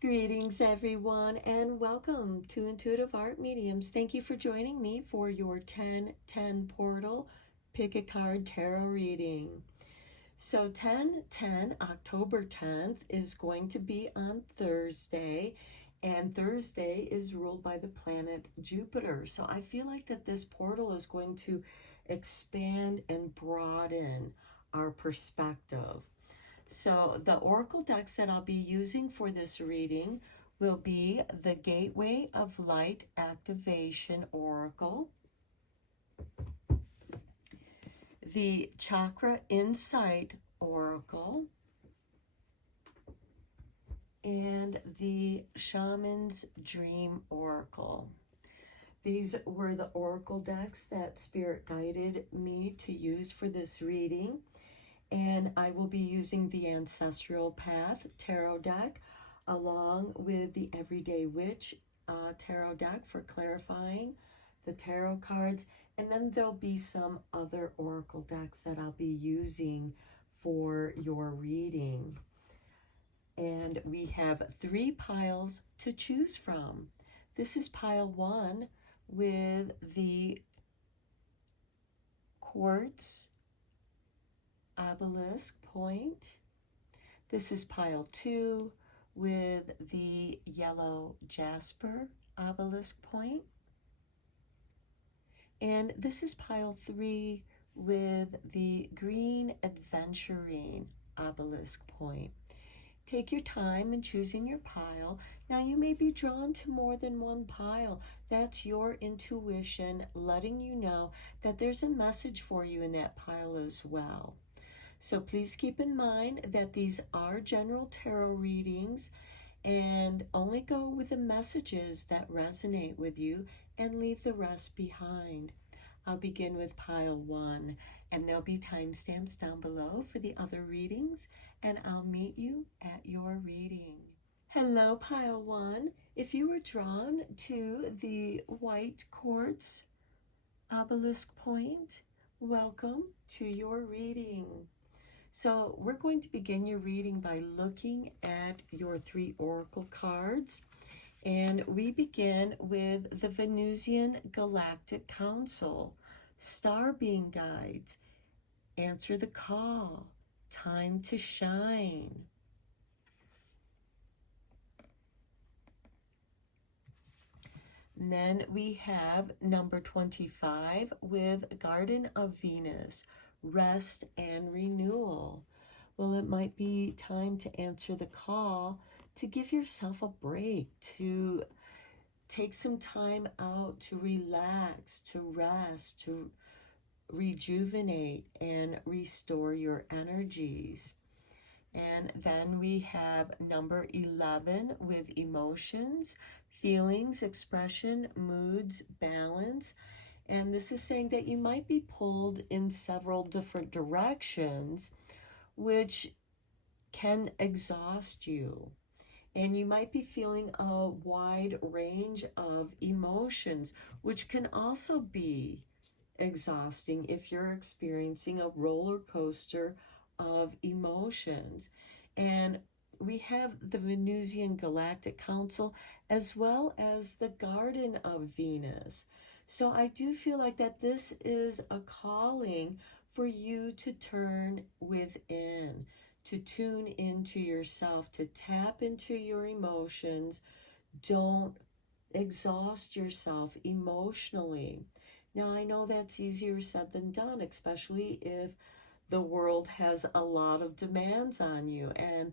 Greetings, everyone, and welcome to Intuitive Art Mediums. Thank you for joining me for your 10-10 portal pick a card tarot reading. So 10-10, October 10th, is going to be on Thursday, and Thursday is ruled by the planet Jupiter. So I feel like that this portal is going to expand and broaden our perspective. So the oracle decks that I'll be using for this reading will be the Gateway of Light Activation Oracle, the Chakra Insight Oracle, and the Shaman's Dream Oracle. These were the oracle decks that Spirit guided me to use for this reading. And I will be using the Ancestral Path Tarot deck along with the Everyday Witch Tarot deck for clarifying the tarot cards. And then there'll be some other oracle decks that I'll be using for your reading. And we have 3 piles to choose from. This is pile 1 with the quartz obelisk point. This is pile 2 with the yellow jasper obelisk point. And this is pile 3 with the green adventuring obelisk point. Take your time in choosing your pile. Now you may be drawn to more than one pile. That's your intuition letting you know that there's a message for you in that pile as well. So please keep in mind that these are general tarot readings and only go with the messages that resonate with you and leave the rest behind. I'll begin with pile 1, and there'll be timestamps down below for the other readings, and I'll meet you at your reading. Hello, pile 1. If you were drawn to the white quartz obelisk point, welcome to your reading. So we're going to begin your reading by looking at your 3 oracle cards. And we begin with the Venusian Galactic Council, Star Being Guides, Answer the Call, Time to Shine. And then we have number 25 with Garden of Venus, Rest and Renewal. Well, it might be time to answer the call, to give yourself a break, to take some time out to relax, to rest, to rejuvenate and restore your energies. And then we have number 11 with emotions, feelings, expression, moods, balance. And this is saying that you might be pulled in several different directions, which can exhaust you. And you might be feeling a wide range of emotions, which can also be exhausting if you're experiencing a roller coaster of emotions. And we have the Venusian Galactic Council as well as the Garden of Venus. So I do feel like that this is a calling for you to turn within, to tune into yourself, to tap into your emotions. Don't exhaust yourself emotionally. Now, I know that's easier said than done, especially if the world has a lot of demands on you, and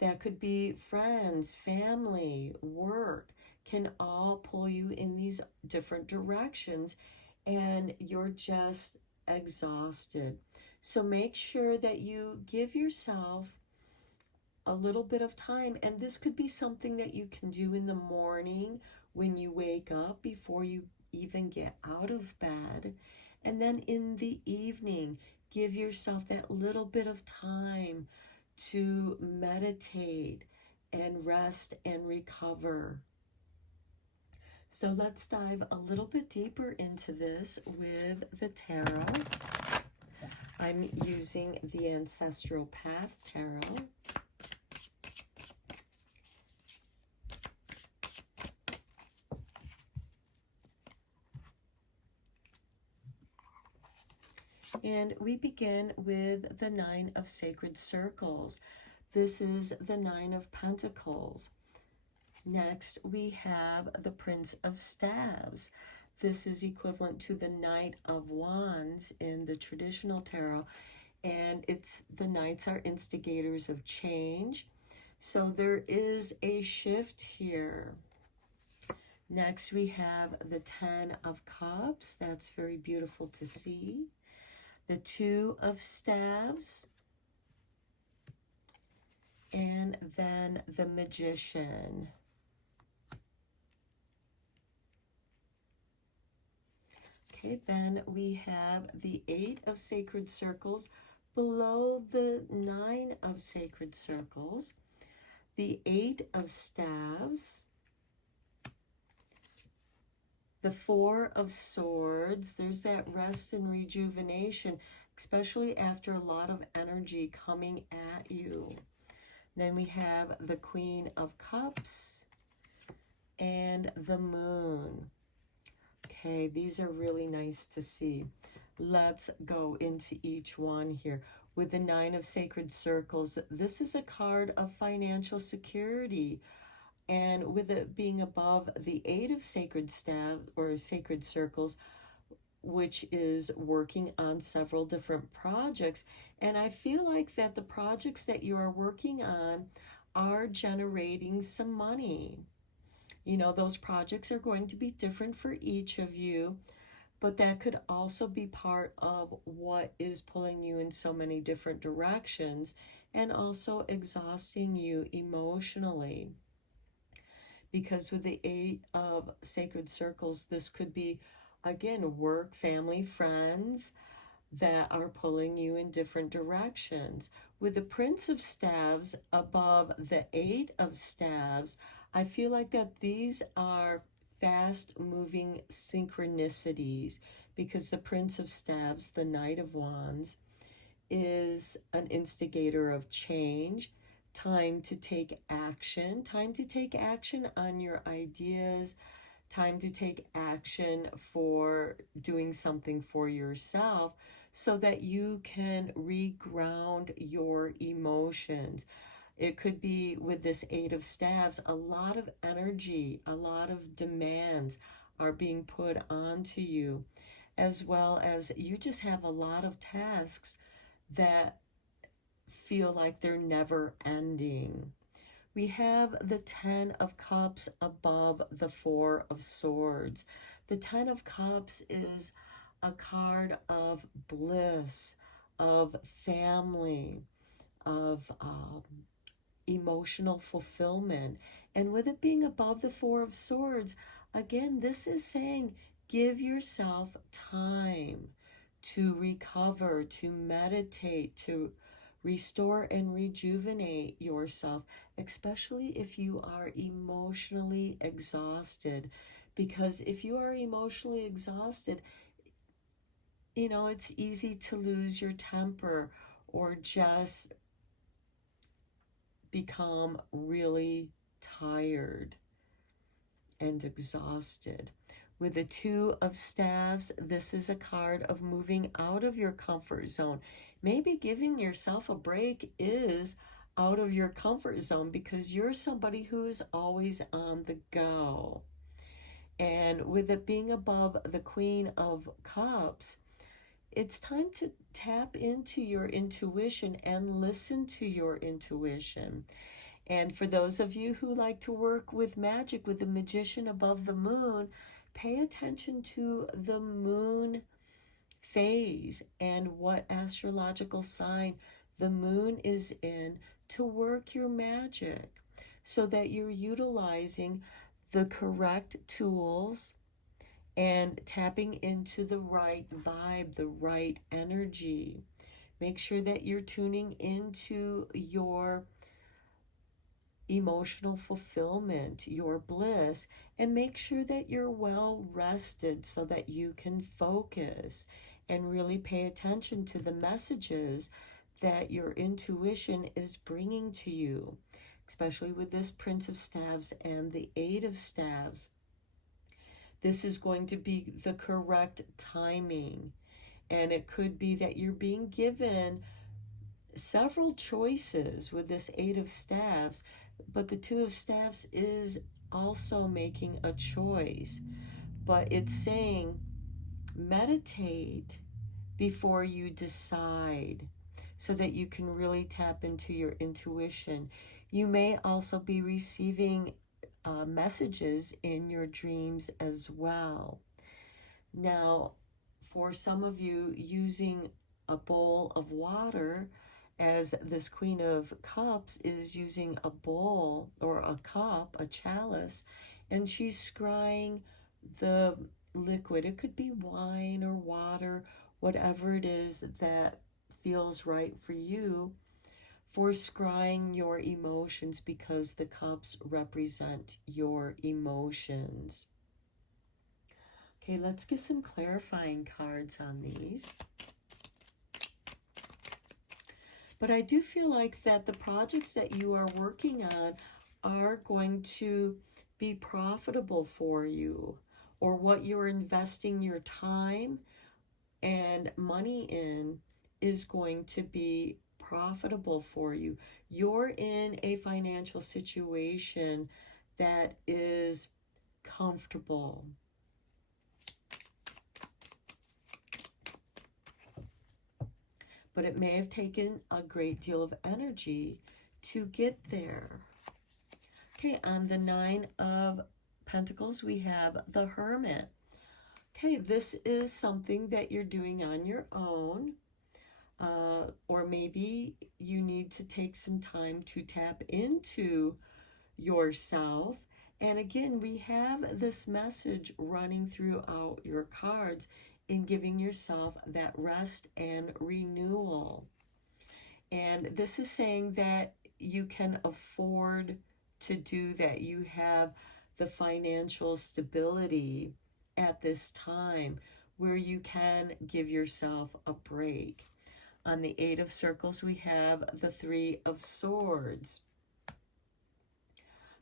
that could be friends, family, work, can all pull you in these different directions, and you're just exhausted. So make sure that you give yourself a little bit of time, and this could be something that you can do in the morning when you wake up before you even get out of bed, and then in the evening give yourself that little bit of time to meditate and rest and recover. So let's dive a little bit deeper into this with the tarot. I'm using the Ancestral Path Tarot. And we begin with the Nine of Sacred Circles. This is the Nine of Pentacles. Next, we have the Prince of Staves. This is equivalent to the Knight of Wands in the traditional tarot, and the Knights are instigators of change. So there is a shift here. Next, we have the Ten of Cups. That's very beautiful to see. The Two of Staves. And then the Magician. Okay, then we have the Eight of Sacred Circles below the Nine of Sacred Circles. The Eight of Staves. The Four of Swords. There's that rest and rejuvenation, especially after a lot of energy coming at you. Then we have the Queen of Cups and the Moon. Okay, these are really nice to see. Let's go into each one here. With the Nine of Sacred Circles, this is a card of financial security. And with it being above the Eight of Sacred Staves or Sacred Circles, which is working on several different projects. And I feel like that the projects that you are working on are generating some money. You know, those projects are going to be different for each of you, but that could also be part of what is pulling you in so many different directions and also exhausting you emotionally. Because with the Eight of Sacred Circles, this could be, again, work, family, friends that are pulling you in different directions. With the Prince of Staves above the Eight of Staves, I feel like that these are fast-moving synchronicities, because the Prince of Staves, the Knight of Wands, is an instigator of change, time to take action on your ideas, time to take action for doing something for yourself so that you can reground your emotions. It could be, with this Eight of Staves, a lot of energy, a lot of demands are being put onto you, as well as you just have a lot of tasks that feel like they're never ending. We have the Ten of Cups above the Four of Swords. The Ten of Cups is a card of bliss, of family, of emotional fulfillment. And with it being above the Four of Swords, again, this is saying give yourself time to recover, to meditate, to restore and rejuvenate yourself, especially if you are emotionally exhausted. Because if you are emotionally exhausted, you know, it's easy to lose your temper or just become really tired and exhausted. With the Two of Staves, this is a card of moving out of your comfort zone. Maybe giving yourself a break is out of your comfort zone because you're somebody who is always on the go. And with it being above the Queen of Cups, it's time to tap into your intuition and listen to your intuition. And for those of you who like to work with magic, with the Magician above the Moon, pay attention to the moon phase and what astrological sign the moon is in to work your magic, so that you're utilizing the correct tools and tapping into the right vibe, the right energy. Make sure that you're tuning into your emotional fulfillment, your bliss, and make sure that you're well rested so that you can focus and really pay attention to the messages that your intuition is bringing to you, especially with this Prince of Staves and the Eight of Staves. This is going to be the correct timing. And it could be that you're being given several choices with this Eight of Staves, but the Two of Staves is also making a choice. But it's saying meditate before you decide so that you can really tap into your intuition. You may also be receiving messages in your dreams as well. Now, for some of you, using a bowl of water, as this Queen of Cups is using a bowl or a cup, a chalice, and she's scrying the liquid. It could be wine or water, whatever it is that feels right for you, for scrying your emotions, because the cups represent your emotions. Okay, let's get some clarifying cards on these. But I do feel like that the projects that you are working on are going to be profitable for you, or what you're investing your time and money in is going to be profitable for you. You're in a financial situation that is comfortable. But it may have taken a great deal of energy to get there. Okay, on the Nine of Pentacles, we have the Hermit. Okay, this is something that you're doing on your own, or maybe you need to take some time to tap into yourself. And again, we have this message running throughout your cards in giving yourself that rest and renewal. And this is saying that you can afford to do that. You have the financial stability at this time where you can give yourself a break. On the Eight of Circles, we have the Three of Swords.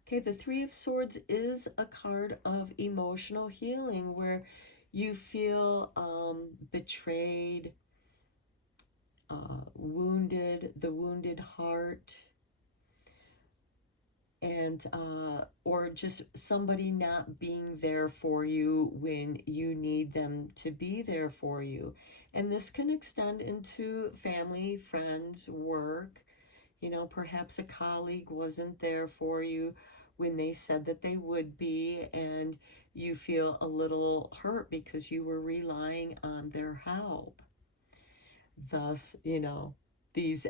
Okay, the Three of Swords is a card of emotional healing, where you feel betrayed, wounded, the wounded heart, and or just somebody not being there for you when you need them to be there for you. And this can extend into family, friends, work. You know, perhaps a colleague wasn't there for you when they said that they would be, and you feel a little hurt because you were relying on their help. Thus, you know, these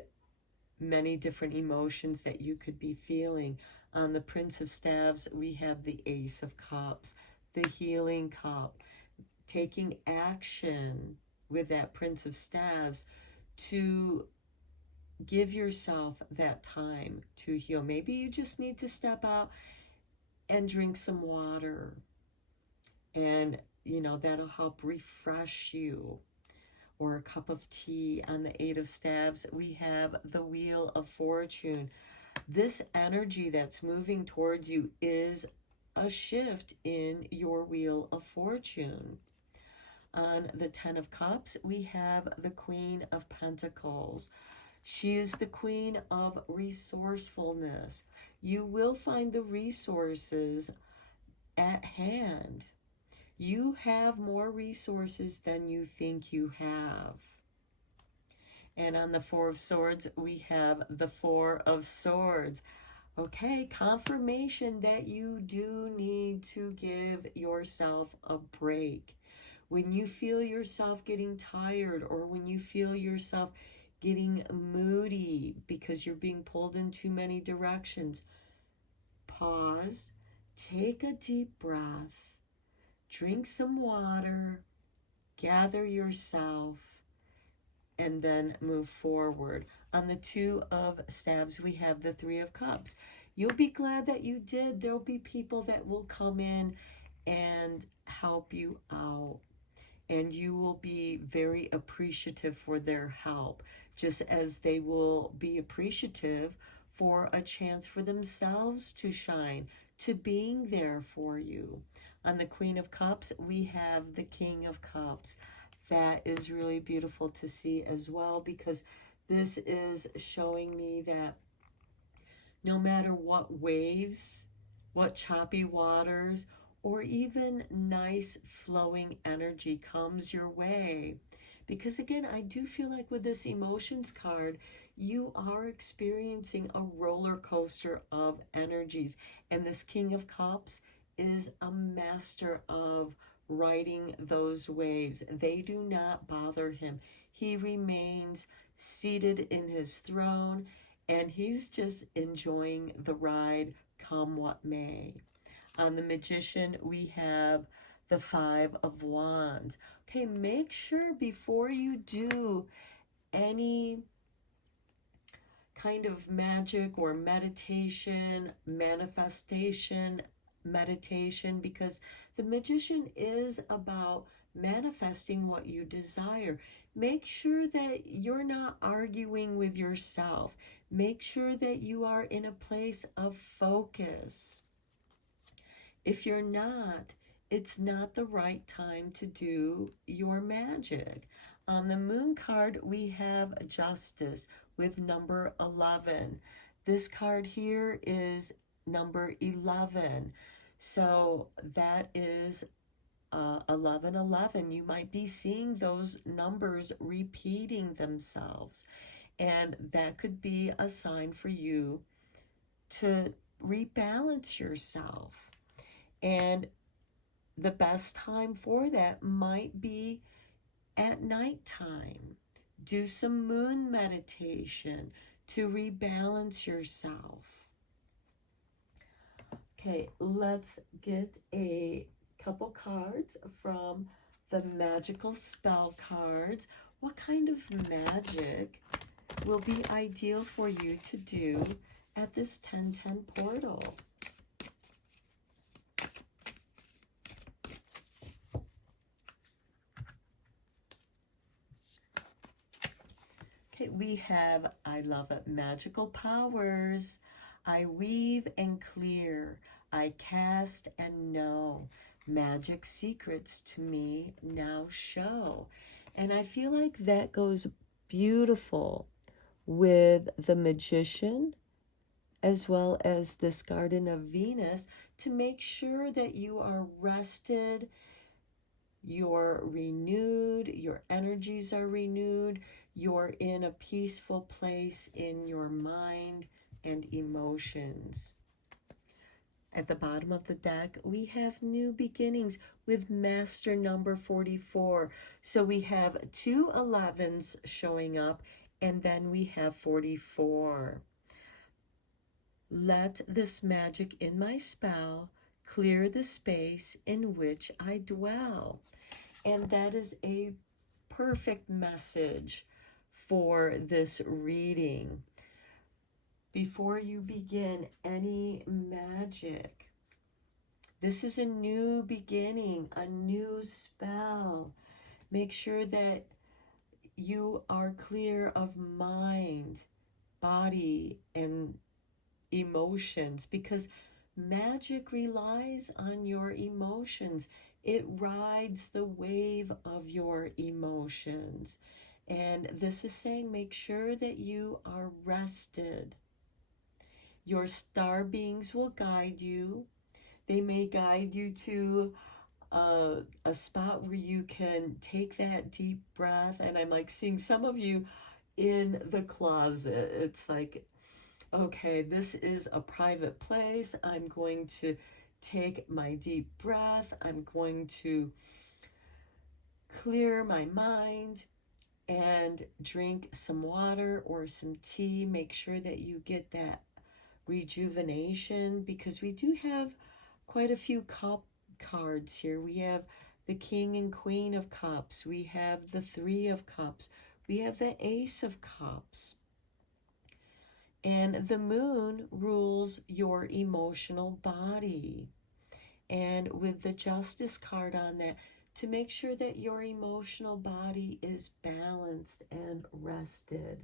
many different emotions that you could be feeling. On the Prince of Staves, we have the Ace of Cups, the Healing Cup, taking action with that Prince of Staves to give yourself that time to heal. Maybe you just need to step out and drink some water, and you know, that'll help refresh you. Or a cup of tea. On the Eight of Staves, we have the Wheel of Fortune. This energy that's moving towards you is a shift in your Wheel of Fortune. On the Ten of Cups, we have the Queen of Pentacles. She is the queen of resourcefulness. You will find the resources at hand. You have more resources than you think you have. And on the Four of Swords, we have the Four of Swords. Okay, confirmation that you do need to give yourself a break. When you feel yourself getting tired, or when you feel yourself getting moody because you're being pulled in too many directions, pause, take a deep breath, drink some water, gather yourself, and then move forward. On the Two of Staves, we have the Three of Cups. You'll be glad that you did. There'll be people that will come in and help you out, and you will be very appreciative for their help, just as they will be appreciative for a chance for themselves to shine, to being there for you. On the Queen of Cups, we have the King of Cups, that is really beautiful to see as well, because this is showing me that no matter what waves, what choppy waters, or even nice flowing energy comes your way. Because again, I do feel like with this emotions card, you are experiencing a roller coaster of energies. And this King of Cups is a master of riding those waves. They do not bother him. He remains seated in his throne, and he's just enjoying the ride, come what may. On the Magician, we have the Five of Wands. Okay, make sure before you do any kind of magic or meditation, manifestation, meditation, because the Magician is about manifesting what you desire. Make sure that you're not arguing with yourself. Make sure that you are in a place of focus. If you're not, it's not the right time to do your magic. On the Moon card, we have Justice with number 11. This card here is number 11. So that is 1111. You might be seeing those numbers repeating themselves. And that could be a sign for you to rebalance yourself. And the best time for that might be at nighttime. Do some moon meditation to rebalance yourself. Okay, let's get a couple cards from the magical spell cards. What kind of magic will be ideal for you to do at this 1010 portal? Okay, we have, I love it, magical powers. I weave and clear. I cast and know. Magic secrets to me now show. And I feel like that goes beautiful with the Magician, as well as this Garden of Venus, to make sure that you are rested, you're renewed, your energies are renewed, you're in a peaceful place in your mind and emotions. At the bottom of the deck, we have new beginnings with master number 44. So we have two 11s showing up, and then we have 44. Let this magic in my spell clear the space in which I dwell. And that is a perfect message for this reading. Before you begin any magic, this is a new beginning, a new spell. Make sure that you are clear of mind, body, and emotions, because magic relies on your emotions. It rides the wave of your emotions. And this is saying make sure that you are rested. Your star beings will guide you. They may guide you to a spot where you can take that deep breath. And I'm like seeing some of you in the closet. It's like, okay, this is a private place. I'm going to take my deep breath. I'm going to clear my mind and drink some water or some tea. Make sure that you get that rejuvenation, because we do have quite a few cup cards here. We have the King and Queen of Cups. We have the Three of Cups. We have the Ace of Cups. And the moon rules your emotional body. And with the Justice card on that, to make sure that your emotional body is balanced and rested.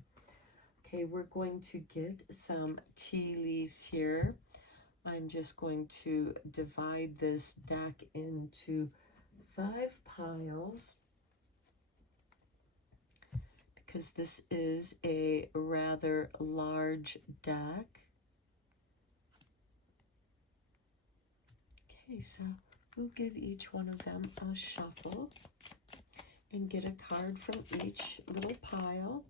Okay, we're going to get some tea leaves here. I'm just going to divide this deck into 5 piles. because this is a rather large deck. Okay, so we'll give each one of them a shuffle and get a card from each little pile.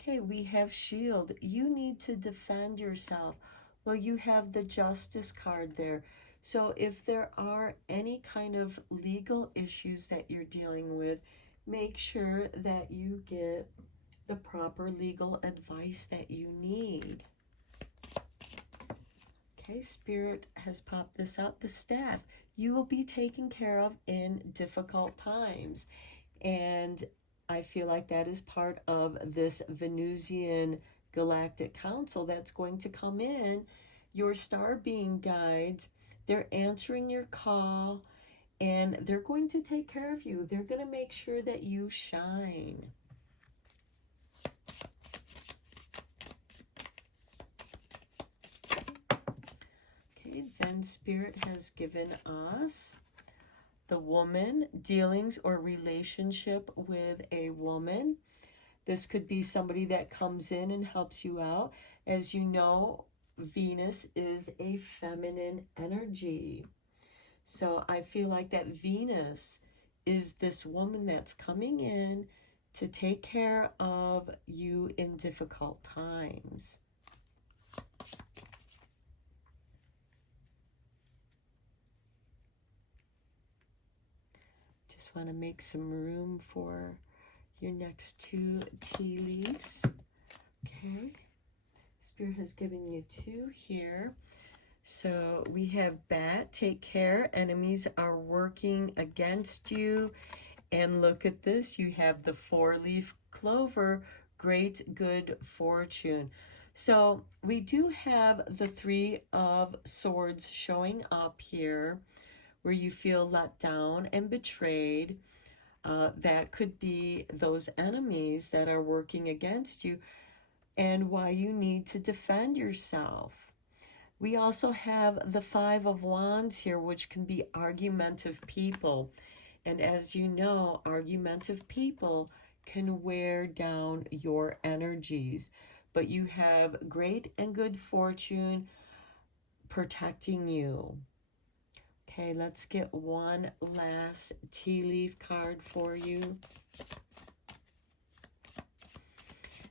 Okay, we have Shield. You need to defend yourself. Well, you have the Justice card there. So if there are any kind of legal issues that you're dealing with, make sure that you get the proper legal advice that you need. Okay, Spirit has popped this out. The Staff. You will be taken care of in difficult times. And I feel like that is part of this Venusian Galactic Council that's going to come in. Your star being guides, they're answering your call, and they're going to take care of you. They're going to make sure that you shine. Okay, then Spirit has given us the Woman, dealings or relationship with a woman. This could be somebody that comes in and helps you out. As you know, Venus is a feminine energy. So I feel like that Venus is this woman that's coming in to take care of you in difficult times. Just want to make some room for your next two tea leaves. Okay. Spirit has given you two here. So we have Bat, take care, enemies are working against you. And look at this, you have the 4-leaf clover, great good fortune. So we do have the 3 of Swords showing up here, where you feel let down and betrayed. That could be those enemies that are working against you and why you need to defend yourself. We also have the 5 of Wands here, which can be argumentative people. And as you know, argumentative people can wear down your energies. But you have great and good fortune protecting you. Okay, let's get one last tea leaf card for you.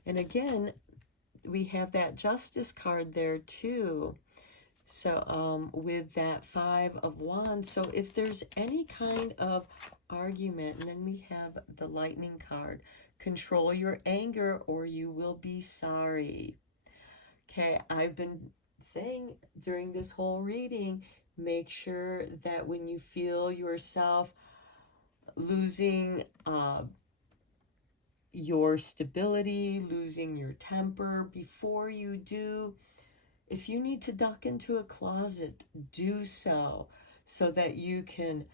And again, we have that Justice card there too. So with that 5 of Wands, so if there's any kind of argument, and then we have the Lightning card, control your anger or you will be sorry. Okay, I've been saying during this whole reading, make sure that when you feel yourself losing your stability, losing your temper, before you do, if you need to duck into a closet, do so that you can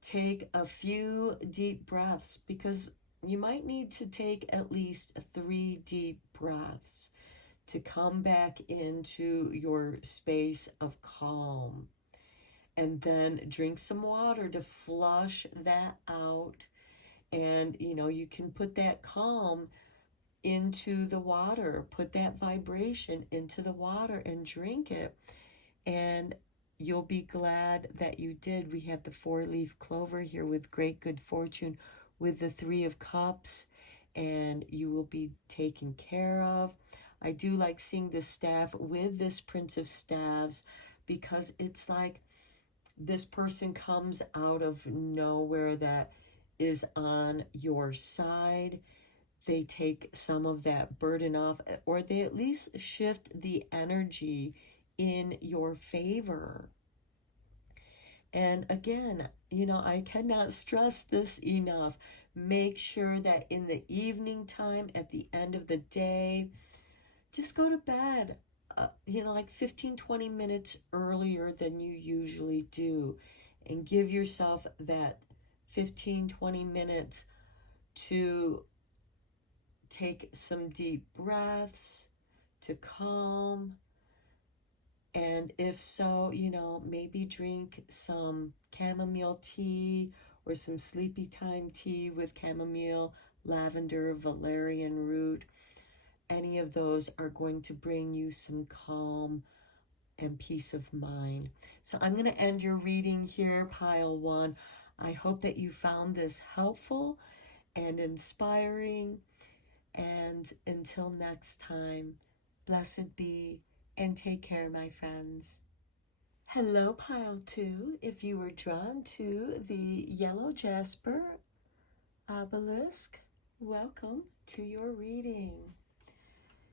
take a few deep breaths, because you might need to take at least 3 deep breaths to come back into your space of calm. And then drink some water to flush that out. And, you know, you can put that calm into the water, put that vibration into the water and drink it, and you'll be glad that you did. We have the 4-leaf clover here with great good fortune, with the 3 of Cups, and you will be taken care of. I do like seeing the staff with this Prince of Staves, because it's like this person comes out of nowhere that is on your side. They take some of that burden off, or they at least shift the energy in your favor. And again, you know, I cannot stress this enough. Make sure that in the evening time, at the end of the day, just go to bed, you know, like 15-20 minutes earlier than you usually do, and give yourself that 15-20 minutes to take some deep breaths, to calm. And if so, you know, maybe drink some chamomile tea or some sleepy time tea with chamomile, lavender, valerian root. Any of those are going to bring you some calm and peace of mind. So I'm going to end your reading here, pile 1. I hope that you found this helpful and inspiring. And until next time, blessed be and take care, my friends. Hello, pile 2. If you were drawn to the yellow jasper obelisk, welcome to your reading.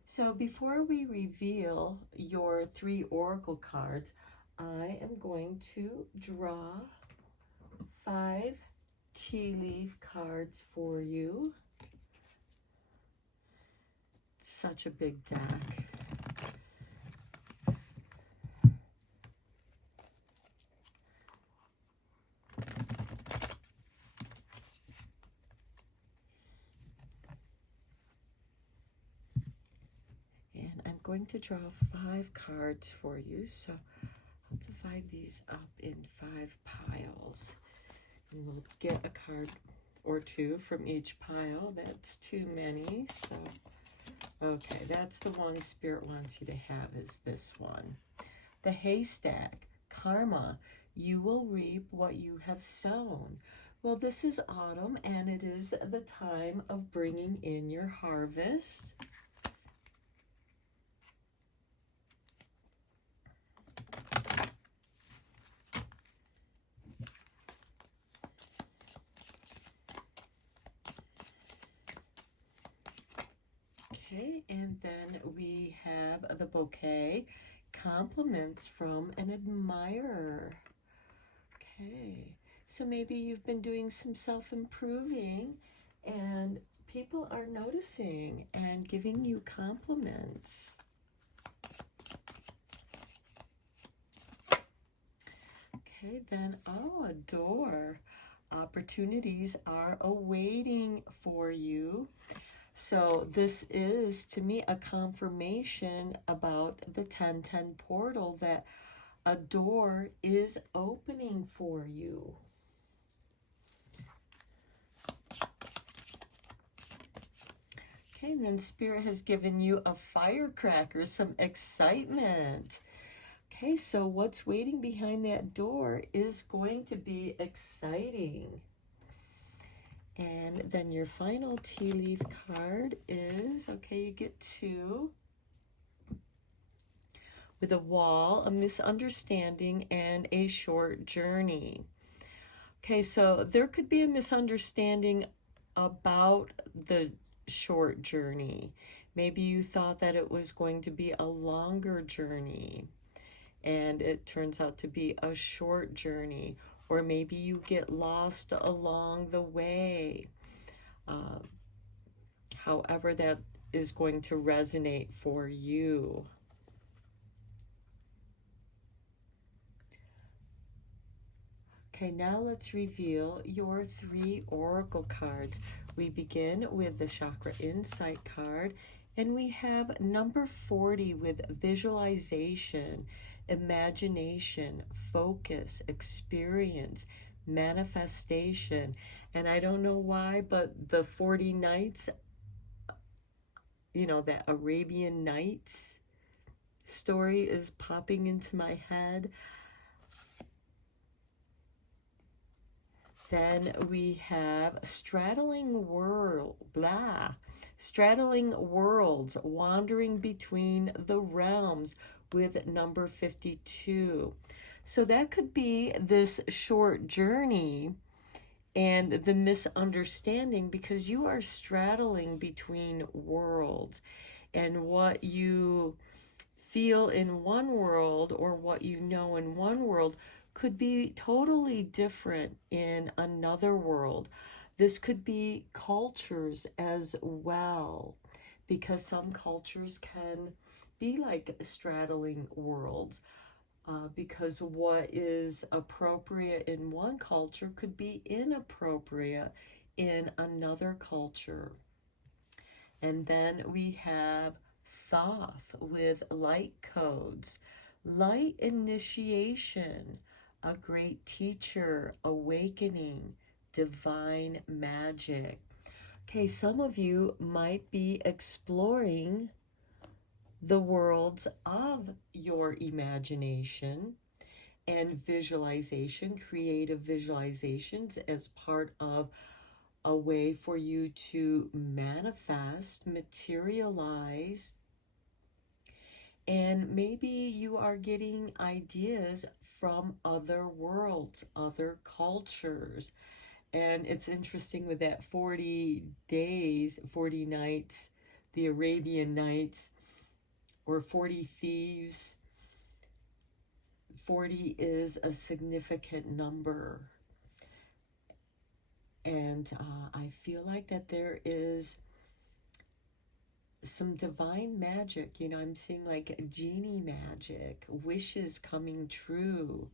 So before we reveal your 3 oracle cards, I am going to draw 5 tea leaf cards for you. Such a big deck. Going to draw 5 cards for you, so I'll divide these up in 5 piles, and we'll get a card or 2 from each pile. That's too many, so okay, that's the one Spirit wants you to have, is this one. The haystack, karma, you will reap what you have sown. Well, this is autumn, and it is the time of bringing in your harvest. Okay, and then we have the bouquet, compliments from an admirer. Okay, so maybe you've been doing some self-improving and people are noticing and giving you compliments. Okay, then, a door. Opportunities are awaiting for you. So this is, to me, a confirmation about the 1010 portal, that a door is opening for you. Okay, and then Spirit has given you a firecracker, some excitement. Okay, so what's waiting behind that door is going to be exciting. And then your final tea leaf card is, okay, you get 2. With a wall, a misunderstanding, and a short journey. Okay, so there could be a misunderstanding about the short journey. Maybe you thought that it was going to be a longer journey, and it turns out to be a short journey. Or maybe you get lost along the way. However that is going to resonate for you. Okay, now let's reveal your 3 oracle cards. We begin with the Chakra Insight card, and we have number 40 with visualization, imagination, focus, experience, manifestation. And I don't know why, but the 40 nights, you know, that Arabian Nights story is popping into my head. Then we have straddling worlds, wandering between the realms with number 52. So that could be this short journey and the misunderstanding, because you are straddling between worlds, and what you feel in one world or what you know in one world could be totally different in another world. This could be cultures as well, because some cultures can be like straddling worlds, because what is appropriate in one culture could be inappropriate in another culture. And then we have Thoth with light codes, light initiation, a great teacher, awakening, divine magic. Okay, some of you might be exploring the worlds of your imagination and visualization, creative visualizations, as part of a way for you to manifest, materialize, and maybe you are getting ideas from other worlds, other cultures. And it's interesting with that 40 days, 40 nights, the Arabian Nights, or 40 thieves. 40 is a significant number. And I feel like that there is some divine magic. You know, I'm seeing like genie magic, wishes coming true,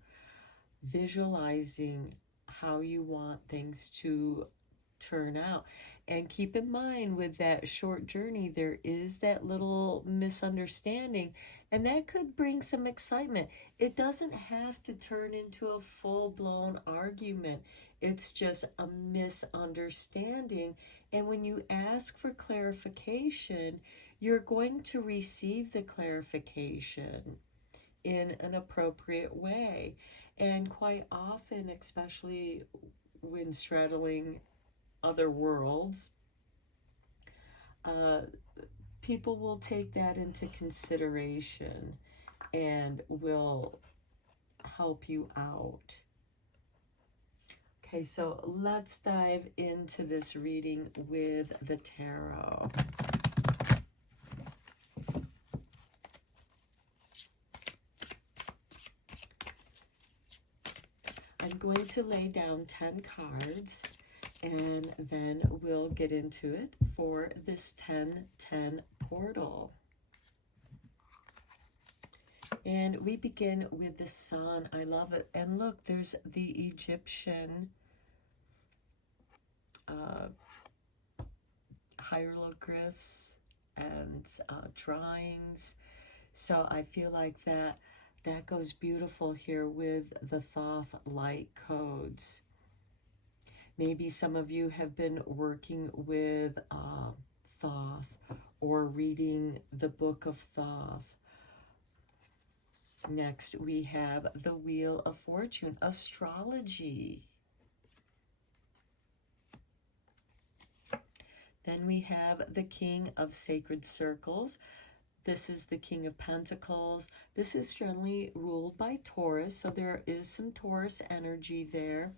visualizing how you want things to turn out. And keep in mind, with that short journey, there is that little misunderstanding, and that could bring some excitement. It doesn't have to turn into a full-blown argument. It's just a misunderstanding. And when you ask for clarification, you're going to receive the clarification in an appropriate way. And quite often, especially when straddling other worlds, people will take that into consideration and will help you out. Okay, so let's dive into this reading with the tarot. I'm going to lay down 10 cards, and then we'll get into it for this 10-10 portal. And we begin with the sun. I love it. And look, there's the Egyptian hieroglyphs and drawings. So I feel like that goes beautiful here with the Thoth light codes. Maybe some of you have been working with Thoth or reading the Book of Thoth. Next, we have the Wheel of Fortune, astrology. Then we have the King of Sacred Circles. This is the King of Pentacles. This is generally ruled by Taurus, so there is some Taurus energy there.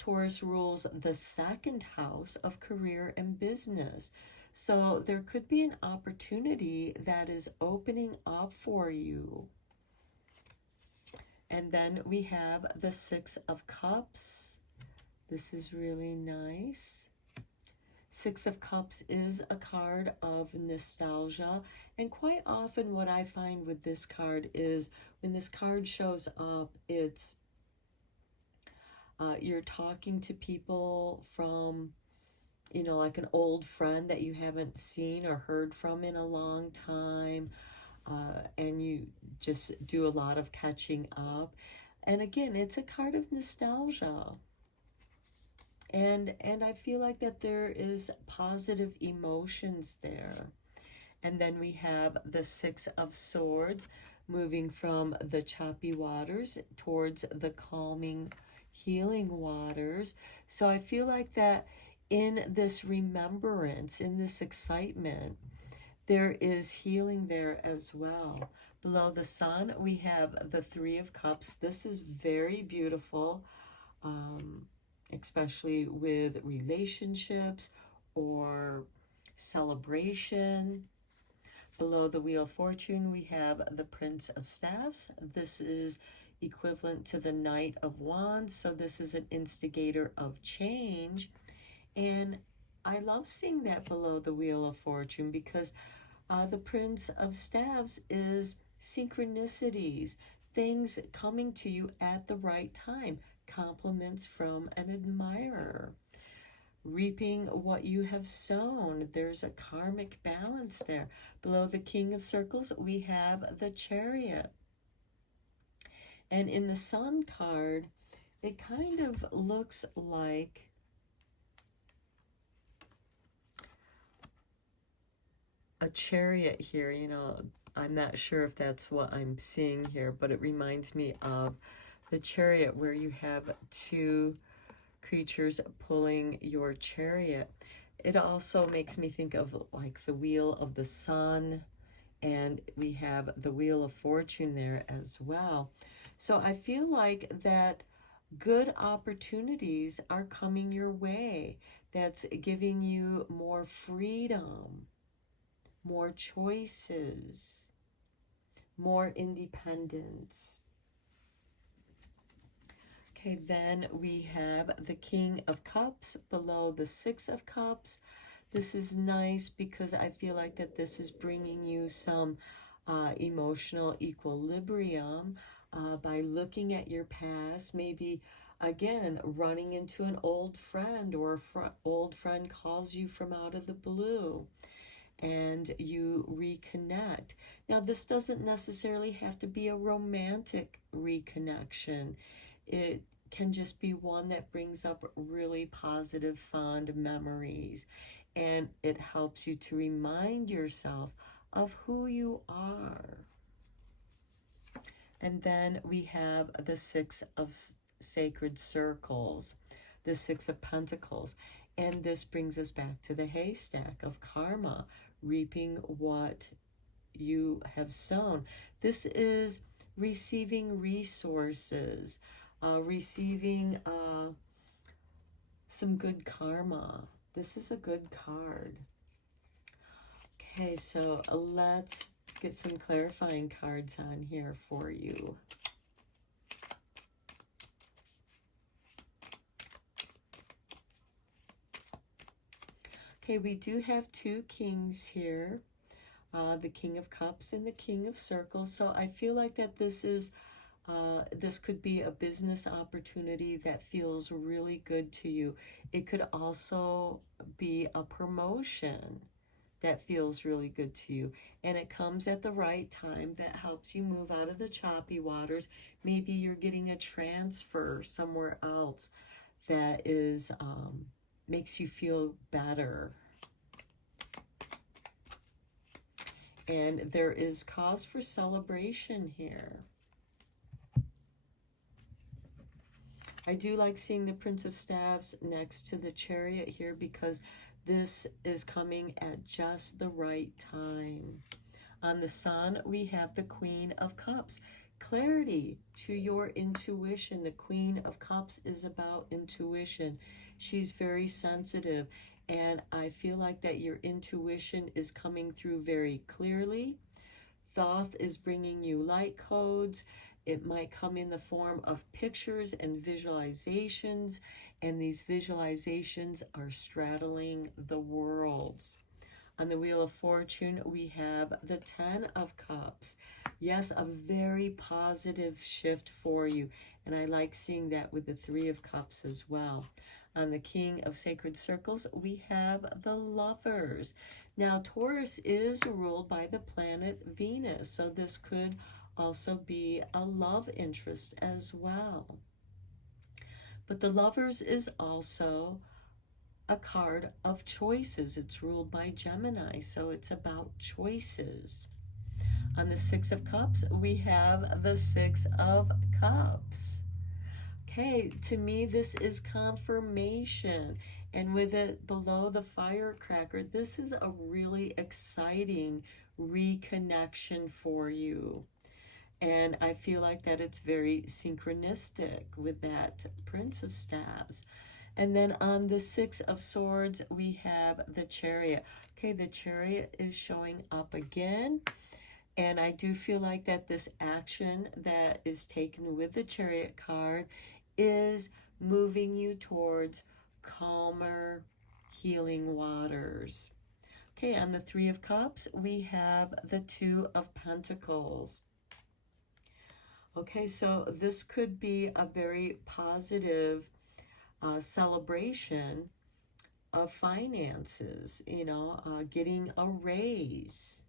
Taurus rules the second house of career and business. So there could be an opportunity that is opening up for you. And then we have the Six of Cups. This is really nice. Six of Cups is a card of nostalgia. And quite often what I find with this card is when this card shows up, it's you're talking to people from, you know, like an old friend that you haven't seen or heard from in a long time. And you just do a lot of catching up. And again, it's a card of nostalgia. And I feel like that there is positive emotions there. And then we have the Six of Swords, moving from the choppy waters towards the calming, healing waters. So I feel like that in this remembrance, in this excitement, there is healing there as well. Below the sun, we have the Three of Cups. This is very beautiful, especially with relationships or celebration. Below the Wheel of Fortune, we have the Prince of Staffs. This is equivalent to the Knight of Wands, so this is an instigator of change. And I love seeing that below the Wheel of Fortune because the Prince of Staffs is synchronicities, things coming to you at the right time, compliments from an admirer. Reaping what you have sown. There's a karmic balance there. Below the King of Circles, we have the Chariot. And in the Sun card, it kind of looks like a chariot here, you know, I'm not sure if that's what I'm seeing here, but it reminds me of the chariot where you have two creatures pulling your chariot. It also makes me think of like the wheel of the sun, and we have the wheel of fortune there as well. So I feel like that good opportunities are coming your way. That's giving you more freedom, more choices, more independence. Okay, then we have the King of Cups below the Six of Cups. This is nice because I feel like that this is bringing you some emotional equilibrium by looking at your past. Maybe, again, running into an old friend, or old friend calls you from out of the blue and you reconnect. Now, this doesn't necessarily have to be a romantic reconnection. It can just be one that brings up really positive, fond memories, and it helps you to remind yourself of who you are. And then we have the Six of Sacred Circles, the Six of Pentacles, and this brings us back to the haystack of karma, reaping what you have sown. This is receiving resources, receiving some good karma. This is a good card. Okay, so let's get some clarifying cards on here for you. Okay, we do have two kings here, the King of Cups and the King of Circles. So I feel like that this is this could be a business opportunity that feels really good to you. It could also be a promotion that feels really good to you. And it comes at the right time that helps you move out of the choppy waters. Maybe you're getting a transfer somewhere else that is makes you feel better. And there is cause for celebration here. I do like seeing the Prince of Staves next to the Chariot here because this is coming at just the right time. On the Sun, we have the Queen of Cups. Clarity to your intuition. The Queen of Cups is about intuition. She's very sensitive, and I feel like that your intuition is coming through very clearly. Thoth is bringing you light codes. It might come in the form of pictures and visualizations, and these visualizations are straddling the worlds. On the Wheel of Fortune, we have the Ten of Cups. Yes, a very positive shift for you, and I like seeing that with the Three of Cups as well. On the King of Sacred Circles, we have the Lovers. Now, Taurus is ruled by the planet Venus, so this could also be a love interest as well. But the Lovers is also a card of choices. It's ruled by Gemini, so it's about choices. On the Six of Cups, we have the Six of Cups. Okay, to me, this is confirmation. And with it below the firecracker, this is a really exciting reconnection for you. And I feel like that it's very synchronistic with that Prince of Staves. And then on the Six of Swords, we have the Chariot. Okay, the Chariot is showing up again. And I do feel like that this action that is taken with the Chariot card is moving you towards calmer, healing waters. Okay, on the Three of Cups, we have the Two of Pentacles. Okay, so this could be a very positive celebration of finances, you know, getting a raise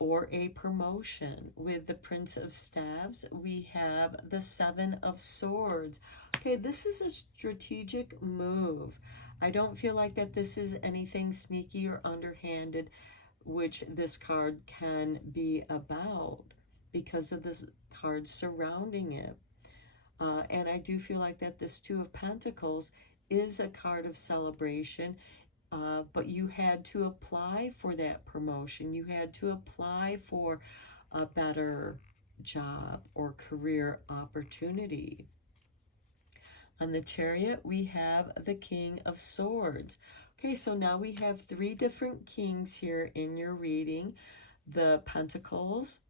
or a promotion. With the Prince of Staves, we have the Seven of Swords. Okay, this is a strategic move. I don't feel like that this is anything sneaky or underhanded, which this card can be about because of the cards surrounding it. And I do feel like that this Two of Pentacles is a card of celebration, but you had to apply for that promotion. You had to apply for a better job or career opportunity. On the Chariot, we have the King of Swords. Okay, so now we have three different kings here in your reading. The Pentacles,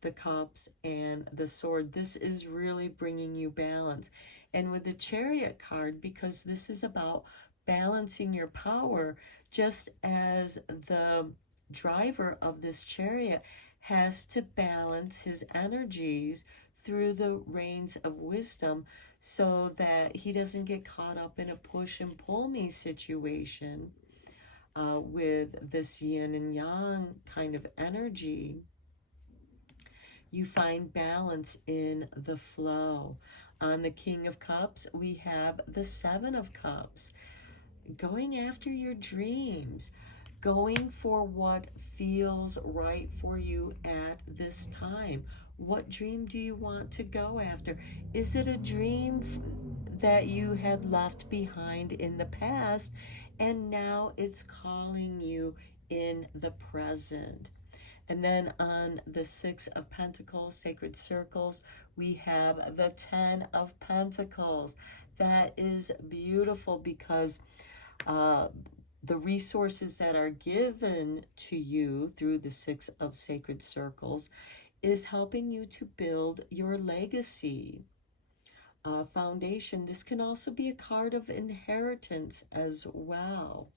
the Cups, and the Sword. This is really bringing you balance. And with the Chariot card, because this is about balancing your power, just as the driver of this chariot has to balance his energies through the reins of wisdom so that he doesn't get caught up in a push and pull me situation with this yin and yang kind of energy. You find balance in the flow. On the King of Cups, we have the Seven of Cups. Going after your dreams, going for what feels right for you at this time. What dream do you want to go after? Is it a dream that you had left behind in the past and now it's calling you in the present? And then on the Six of Pentacles, Sacred Circles, we have the Ten of Pentacles. That is beautiful because the resources that are given to you through the Six of Sacred Circles is helping you to build your legacy foundation. This can also be a card of inheritance as well.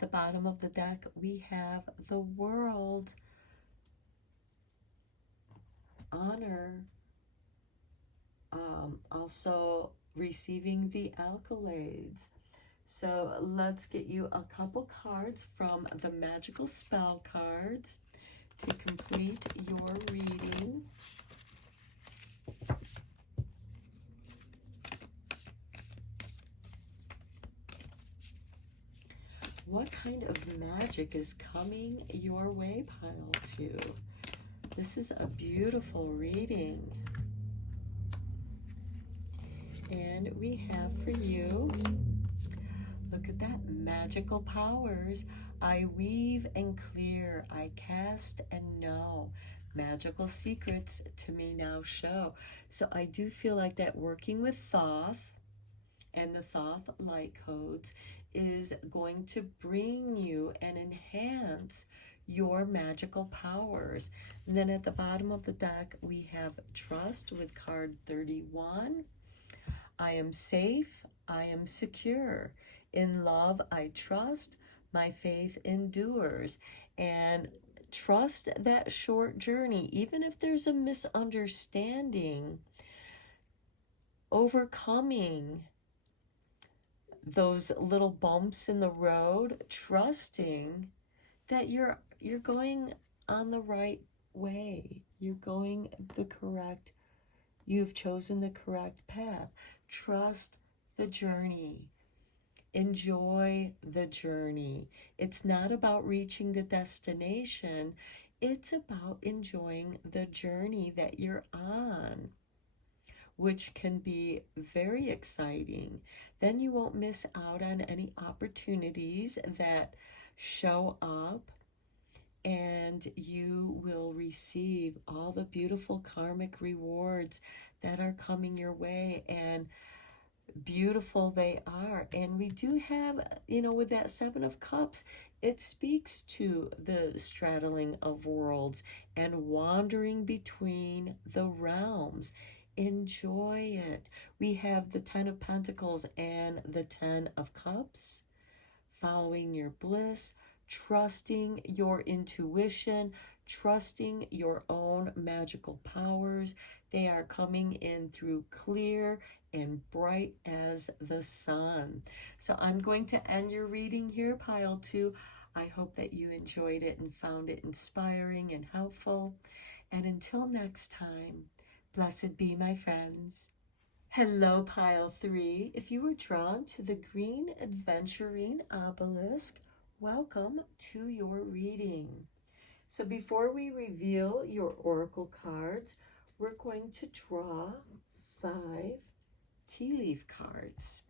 The bottom of the deck, we have the World, honor, also receiving the accolades. So let's get you a couple cards from the Magical Spell cards to complete your reading. What kind of magic is coming your way, Pile 2? This is a beautiful reading. And we have for you, look at that, magical powers. I weave and clear, I cast and know. Magical secrets to me now show. So I do feel like that working with Thoth and the Thoth light codes is going to bring you and enhance your magical powers. And then at the bottom of the deck, we have Trust with card 31. I am safe, I am secure. In love, I trust, my faith endures. And trust that short journey, even if there's a misunderstanding, overcoming those little bumps in the road, trusting that you're going on the right way. You're going the correct, you've chosen the correct path. Trust the journey. Enjoy the journey. It's not about reaching the destination. It's about enjoying the journey that you're on, which can be very exciting. Then you won't miss out on any opportunities that show up, and you will receive all the beautiful karmic rewards that are coming your way, and beautiful they are. And we do have, with that Seven of Cups, it speaks to the straddling of worlds and wandering between the realms. Enjoy it. We have the Ten of Pentacles and the Ten of Cups. Following your bliss, trusting your intuition, trusting your own magical powers. They are coming in through clear and bright as the sun. So I'm going to end your reading here, Pile 2. I hope that you enjoyed it and found it inspiring and helpful. And until next time, blessed be, my friends. Hello, pile 3. If you were drawn to the green adventuring obelisk, welcome to your reading. So before we reveal your oracle cards, we're going to draw 5 tea leaf cards.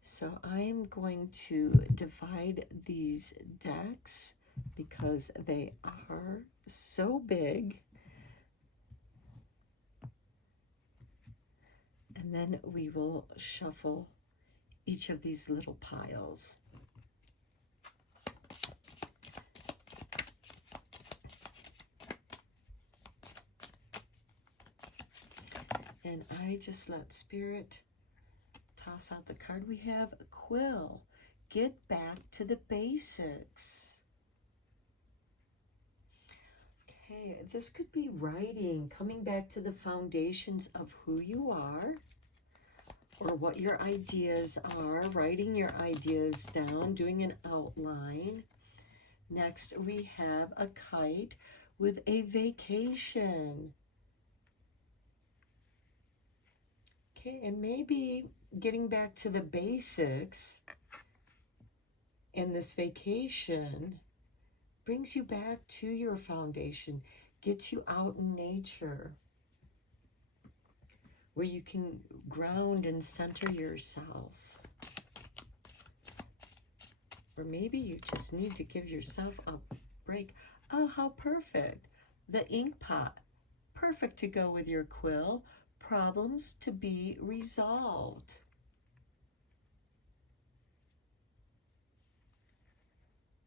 So I am going to divide these decks because they are so big. And then we will shuffle each of these little piles. And I just let Spirit toss out the card. We have a quill. Get back to the basics. Okay, this could be writing, coming back to the foundations of who you are or what your ideas are, writing your ideas down, doing an outline. Next, we have a kite with a vacation. Okay, and maybe getting back to the basics and this vacation brings you back to your foundation, gets you out in nature where you can ground and center yourself. Or maybe you just need to give yourself a break. Oh, how perfect. The ink pot, perfect to go with your quill. Problems to be resolved.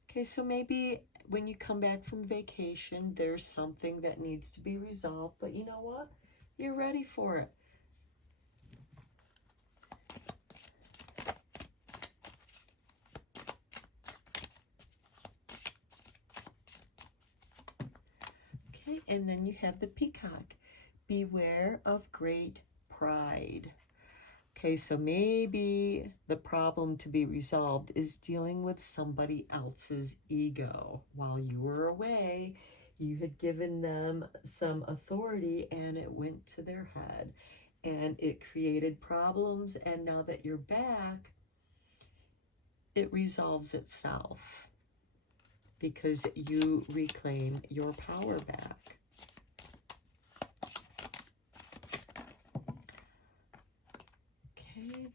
Okay, so maybe when you come back from vacation, there's something that needs to be resolved, but you know what? You're ready for it. Okay, and then you have the peacock. Beware of great pride. Okay, so maybe the problem to be resolved is dealing with somebody else's ego. While you were away, you had given them some authority and it went to their head and it created problems. And now that you're back, it resolves itself because you reclaim your power back.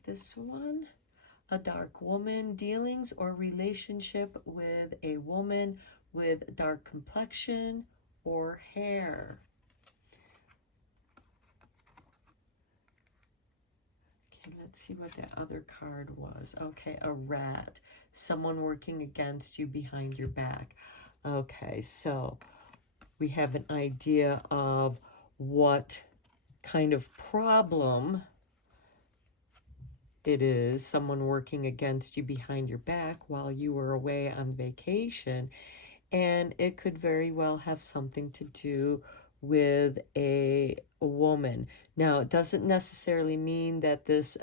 This one, a dark woman, dealings or relationship with a woman with dark complexion or hair. Okay, let's see what that other card was. Okay, a rat, someone working against you behind your back. Okay, so we have an idea of what kind of problem it is, someone working against you behind your back while you were away on vacation. And it could very well have something to do with a woman. Now, it doesn't necessarily mean that this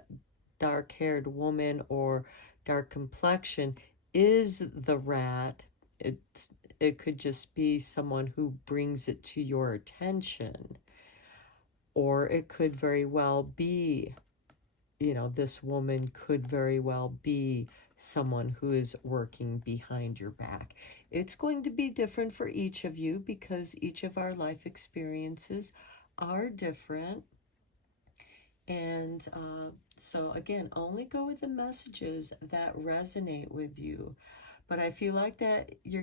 dark-haired woman or dark complexion is the rat. It could just be someone who brings it to your attention. Or it could very well be, you know, this woman could very well be someone who is working behind your back. It's going to be different for each of you because each of our life experiences are different. And so again, only go with the messages that resonate with you. But I feel like that you're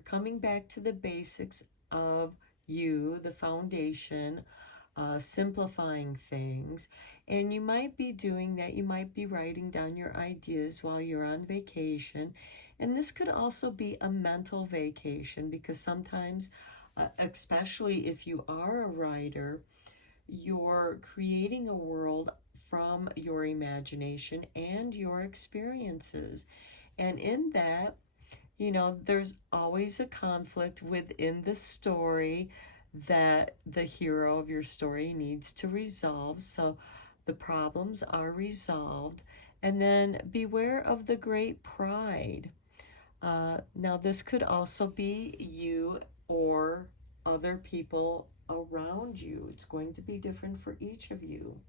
coming back to the basics of you, the foundation, simplifying things. And you might be doing that. You might be writing down your ideas while you're on vacation. And this could also be a mental vacation because sometimes, especially if you are a writer, you're creating a world from your imagination and your experiences. And in that, you know, there's always a conflict within the story that the hero of your story needs to resolve. So the problems are resolved. And then beware of the great pride. Now, this could also be you or other people around you. It's going to be different for each of you.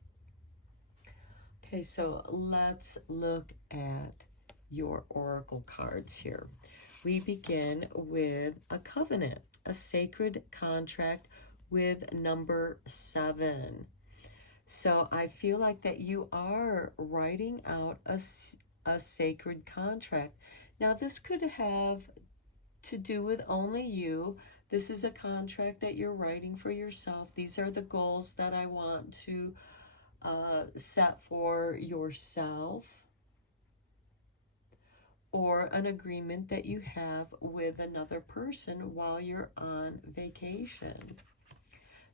Okay, so let's look at your oracle cards here. We begin with a covenant, a sacred contract with number 7. So I feel like that you are writing out a sacred contract. Now, this could have to do with only you. This is a contract that you're writing for yourself. These are the goals that I want to set for yourself, or an agreement that you have with another person while you're on vacation.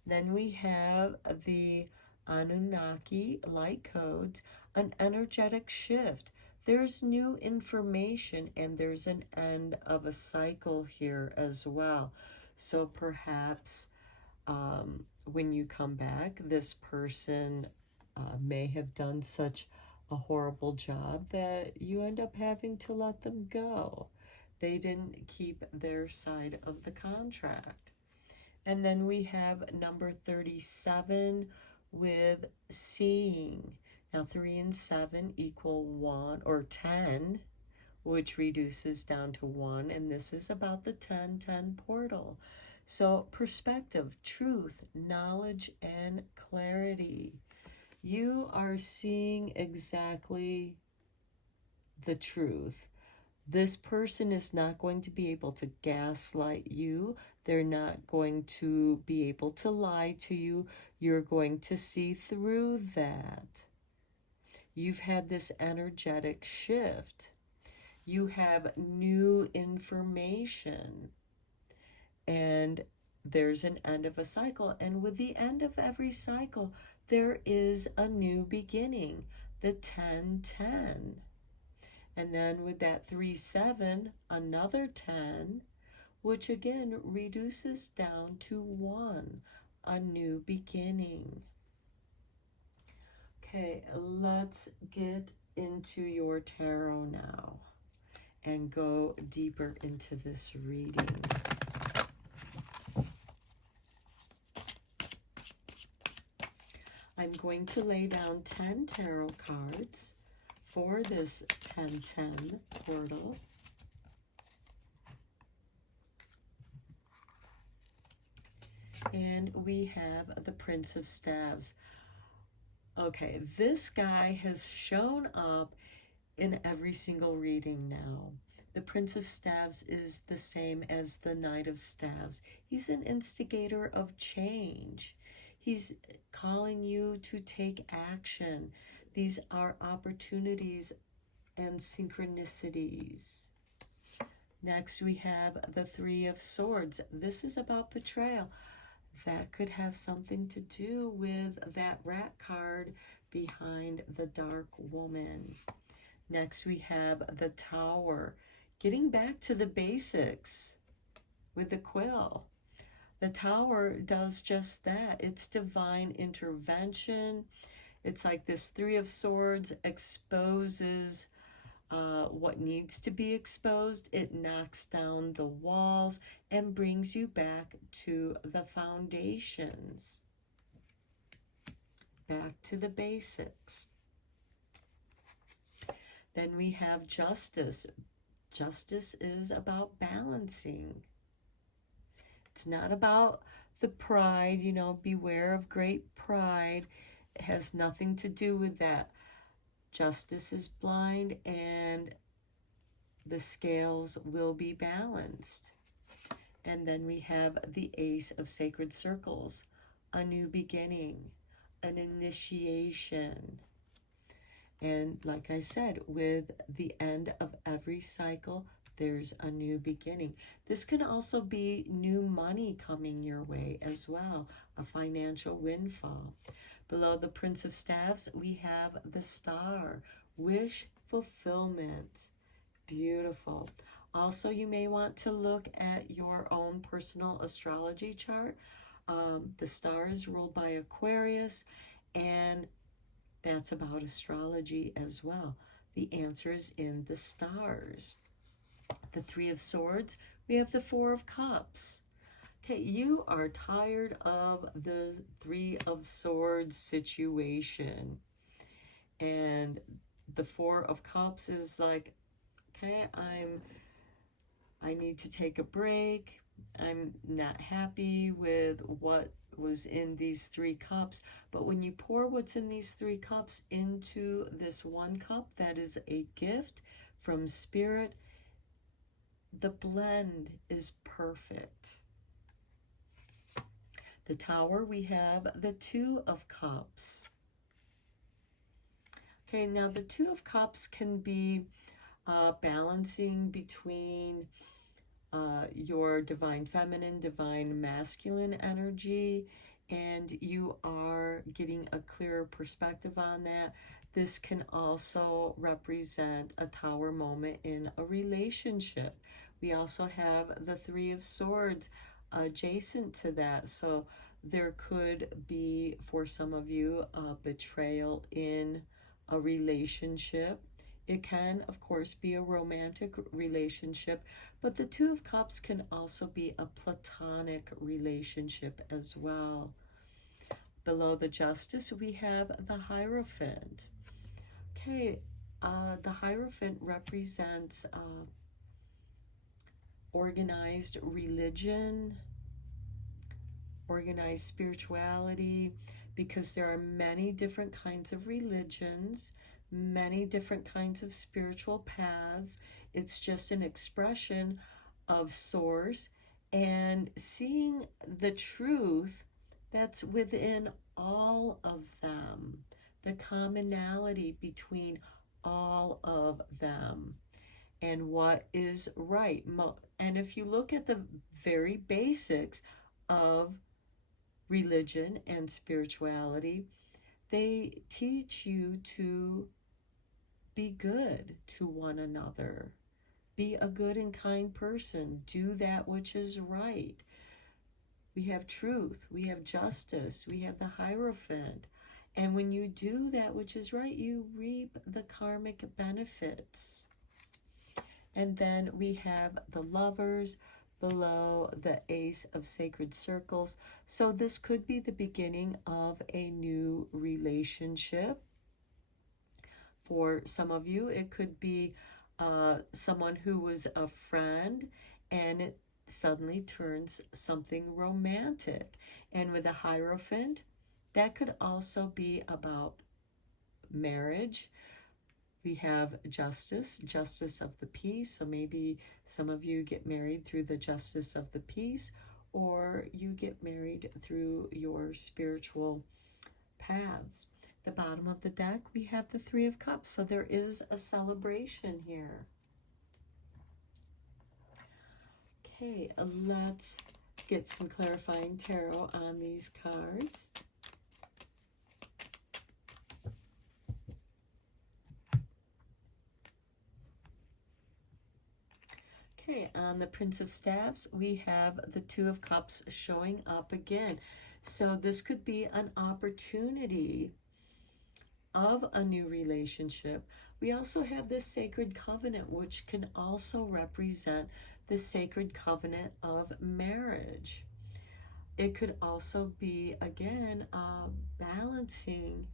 Then we have the Anunnaki light codes, an energetic shift. There's new information, and there's an end of a cycle here as well. So perhaps when you come back, this person may have done such a horrible job that you end up having to let them go. They didn't keep their side of the contract. And then we have number 37 with seeing. Now 3 and 7 equal 1 or 10, which reduces down to 1. And this is about the 10-10 portal. So perspective, truth, knowledge, and clarity. You are seeing exactly the truth. This person is not going to be able to gaslight you. They're not going to be able to lie to you. You're going to see through that. You've had this energetic shift. You have new information. And there's an end of a cycle. And with the end of every cycle, there is a new beginning, the 10-10. And then with that 3-7, another 10, which again reduces down to 1, a new beginning. Okay, let's get into your tarot now and go deeper into this reading. I'm going to lay down 10 tarot cards for this 10-10 portal. And we have the Prince of Staves. Okay, this guy has shown up in every single reading now. The Prince of Staves is the same as the Knight of Staves. He's an instigator of change. He's calling you to take action. These are opportunities and synchronicities. Next, we have the Three of Swords. This is about betrayal. That could have something to do with that rat card behind the dark woman. Next, we have the Tower. Getting back to the basics with the quill. The Tower does just that. It's divine intervention. It's like this Three of Swords exposes what needs to be exposed. It knocks down the walls and brings you back to the foundations. Back to the basics. Then we have Justice. Justice is about balancing. It's not about the pride, you know, beware of great pride. It has nothing to do with that. Justice is blind and the scales will be balanced. And then we have the Ace of Sacred Circles, a new beginning, an initiation. And like I said, with the end of every cycle, there's a new beginning. This can also be new money coming your way as well, a financial windfall. Below the Prince of Staves, we have the Star, wish fulfillment. Beautiful. Also, you may want to look at your own personal astrology chart. The Star is ruled by Aquarius, and that's about astrology as well. The answer is in the stars. The Three of Swords, we have the Four of Cups. Okay, you are tired of the Three of Swords situation. And the Four of Cups is like, okay, I need to take a break. I'm not happy with what was in these 3 cups. But when you pour what's in these 3 cups into this 1 cup, that is a gift from Spirit, the blend is perfect. The Tower, we have the 2 of Cups. Okay, now the 2 of Cups can be balancing between your divine feminine, divine masculine energy, and you are getting a clearer perspective on that. This can also represent a Tower moment in a relationship. We also have the 3 of Swords adjacent to that. So there could be, for some of you, a betrayal in a relationship. It can, of course, be a romantic relationship, but the 2 of Cups can also be a platonic relationship as well. Below the Justice, we have the Hierophant. Okay, the Hierophant represents organized religion, organized spirituality, because there are many different kinds of religions, many different kinds of spiritual paths. It's just an expression of source and seeing the truth that's within all of them, the commonality between all of them, and what is right. And if you look at the very basics of religion and spirituality, they teach you to be good to one another. Be a good and kind person. Do that which is right. We have truth. We have justice. We have the Hierophant. And when you do that which is right, you reap the karmic benefits. And then we have the Lovers below the Ace of Sacred Circles. So this could be the beginning of a new relationship. For some of you, it could be someone who was a friend and it suddenly turns something romantic. And with a Hierophant, that could also be about marriage. We have Justice, Justice of the Peace. So maybe some of you get married through the Justice of the Peace, or you get married through your spiritual paths. The bottom of the deck, we have the 3 of Cups. So there is a celebration here. Okay, let's get some clarifying tarot on these cards. Okay, on the Prince of Staves, we have the 2 of Cups showing up again. So this could be an opportunity of a new relationship. We also have this Sacred Covenant, which can also represent the Sacred Covenant of marriage. It could also be, again, balancing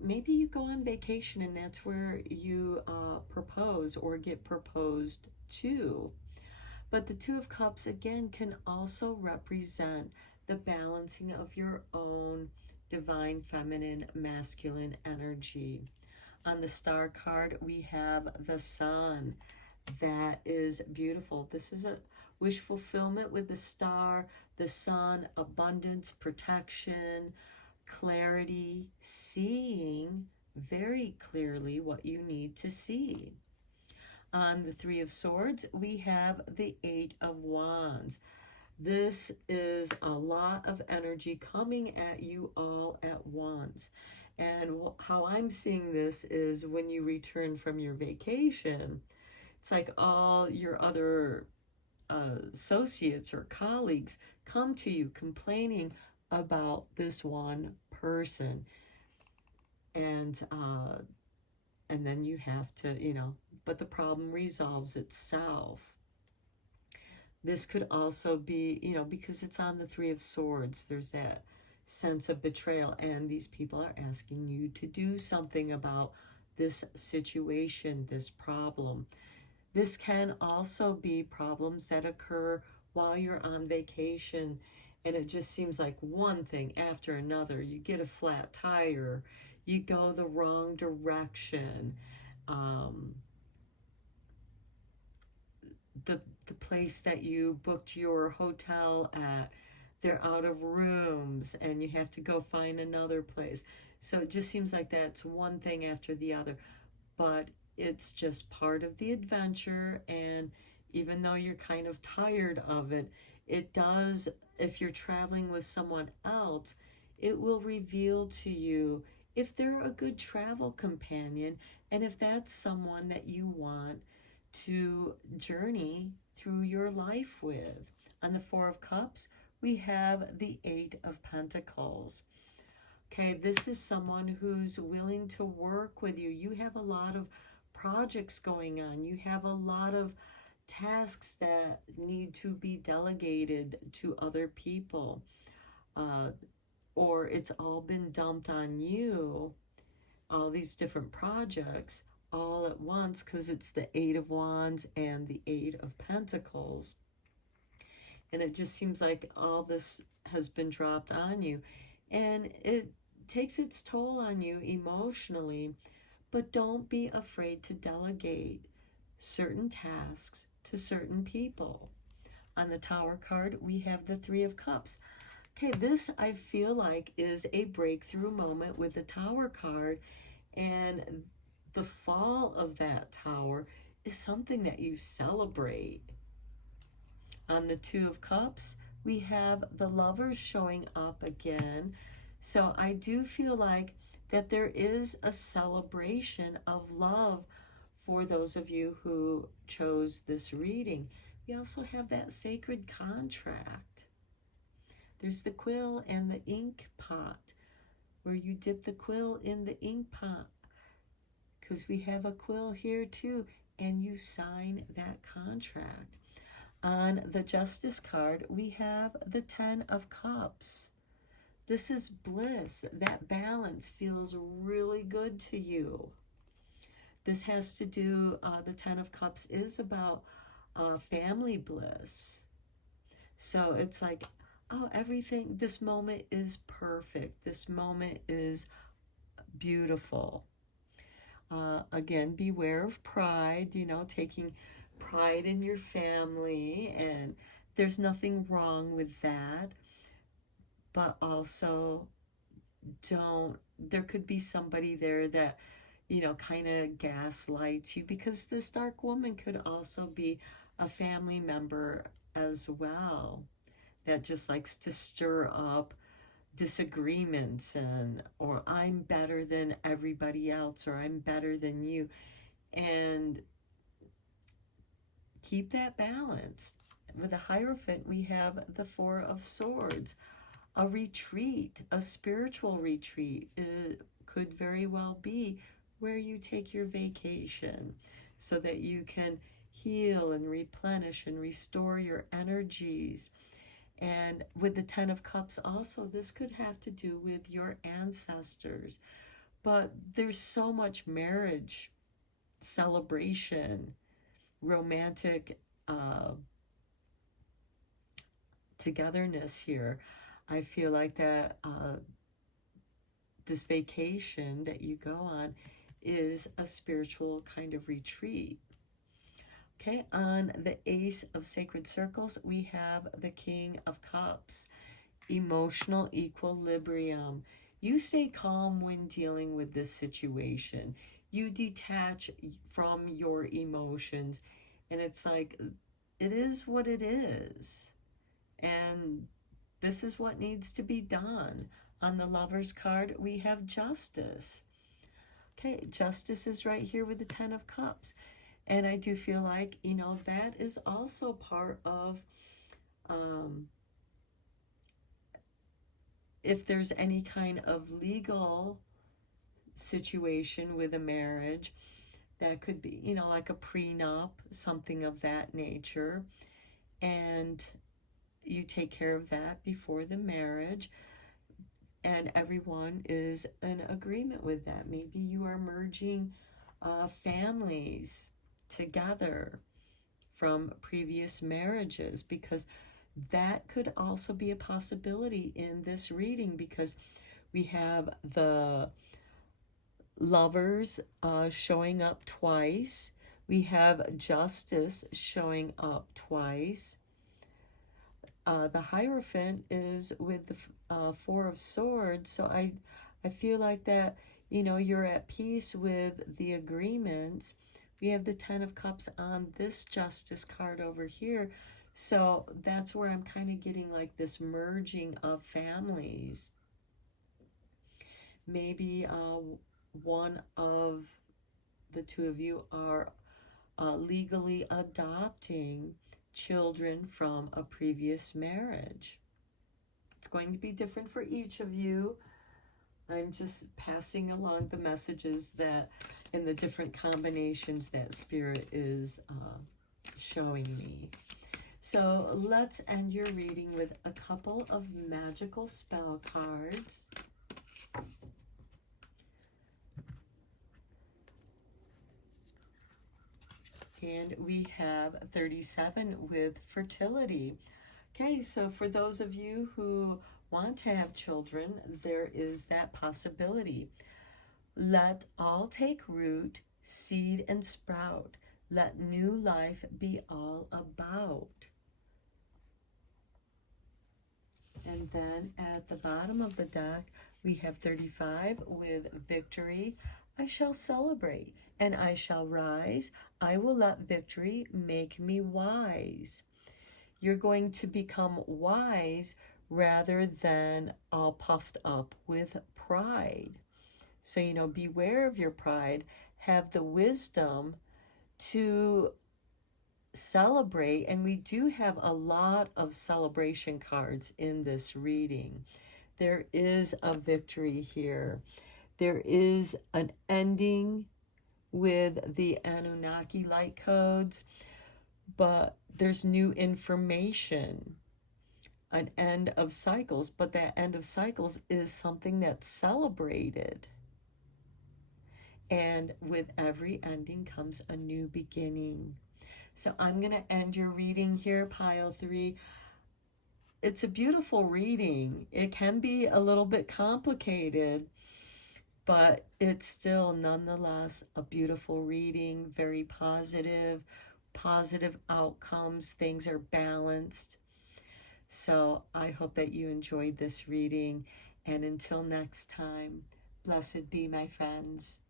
maybe you go on vacation and that's where you propose or get proposed to. But the 2 of Cups, again, can also represent the balancing of your own divine feminine masculine energy. On the Star card, we have the Sun. That is beautiful. This is a wish fulfillment with the Star, the Sun, abundance, protection, clarity, seeing very clearly what you need to see. On the 3 of Swords, we have the 8 of Wands. This is a lot of energy coming at you all at once. And how I'm seeing this is when you return from your vacation, it's like all your other associates or colleagues come to you complaining about this one person. And then you have to, but the problem resolves itself. This could also be, because it's on the 3 of Swords, there's that sense of betrayal, and these people are asking you to do something about this situation, this problem. This can also be problems that occur while you're on vacation, and it just seems like one thing after another. You get a flat tire, you go the wrong direction, the place that you booked your hotel at, they're out of rooms and you have to go find another place. So it just seems like that's one thing after the other, but it's just part of the adventure. And even though you're kind of tired of it, it does, if you're traveling with someone else, it will reveal to you if they're a good travel companion and if that's someone that you want to journey through your life with. On the Four of Cups, we have the Eight of Pentacles. Okay, this is someone who's willing to work with you. You have a lot of projects going on. You have a lot of tasks that need to be delegated to other people. Or it's all been dumped on you, all these different projects, all at once, because it's the Eight of Wands and the Eight of Pentacles. And it just seems like all this has been dropped on you. And it takes its toll on you emotionally. But don't be afraid to delegate certain tasks to certain people. On the Tower card, we have the Three of Cups. Okay, this I feel like is a breakthrough moment with the Tower card. And the fall of that tower is something that you celebrate. On the Two of Cups, we have the Lovers showing up again. So I do feel like that there is a celebration of love for those of you who chose this reading. We also have that sacred contract. There's the quill and the ink pot, where you dip the quill in the ink pot, because we have a quill here too, and you sign that contract. On the Justice card, we have the Ten of Cups. This is bliss. That balance feels really good to you. This has to do, the Ten of Cups is about family bliss. So it's like, oh, everything, this moment is perfect. This moment is beautiful. Again, beware of pride, taking pride in your family, and there's nothing wrong with that. But also, there could be somebody there that, kind of gaslights you, because this dark woman could also be a family member as well that just likes to stir up disagreements, or I'm better than everybody else, or I'm better than you. And keep that balance. With the Hierophant, we have the Four of Swords. A retreat, a spiritual retreat, it could very well be where you take your vacation so that you can heal and replenish and restore your energies. And with the Ten of Cups also, this could have to do with your ancestors. But there's so much marriage, celebration, romantic togetherness here. I feel like that this vacation that you go on is a spiritual kind of retreat. Okay, on the Ace of Sacred Circles, we have the King of Cups. Emotional equilibrium. You stay calm when dealing with this situation. You detach from your emotions, and it's like, it is what it is. And this is what needs to be done. On the Lovers card, we have Justice. Okay, Justice is right here with the Ten of Cups. And I do feel like, that is also part of, if there's any kind of legal situation with a marriage, that could be, like a prenup, something of that nature. And you take care of that before the marriage. and everyone is in agreement with that. Maybe you are merging families together from previous marriages, because that could also be a possibility in this reading, because we have the Lovers showing up twice. We have Justice showing up twice. The Hierophant is with the Four of Swords. So I feel like that, you're at peace with the agreements. We have the Ten of Cups on this Justice card over here. So that's where I'm kind of getting like this merging of families. Maybe one of the two of you are legally adopting children from a previous marriage. It's going to be different for each of you. I'm just passing along the messages that in the different combinations that Spirit is showing me. So let's end your reading with a couple of magical spell cards. And we have 37 with fertility. Okay, so for those of you who want to have children, there is that possibility. Let all take root, seed, and sprout. Let new life be all about. And then at the bottom of the deck, we have 35 with victory. I shall celebrate, and I shall rise. I will let victory make me wise. You're going to become wise rather than all puffed up with pride. So, beware of your pride. Have the wisdom to celebrate. And we do have a lot of celebration cards in this reading. There is a victory here. There is an ending with the Anunnaki light codes, but there's new information, an end of cycles, but that end of cycles is something that's celebrated. And with every ending comes a new beginning. So I'm going to end your reading here, pile 3. It's a beautiful reading. It can be a little bit complicated, but it's still nonetheless a beautiful reading, very positive outcomes. Things are balanced. So I hope that you enjoyed this reading. And until next time, blessed be, my friends.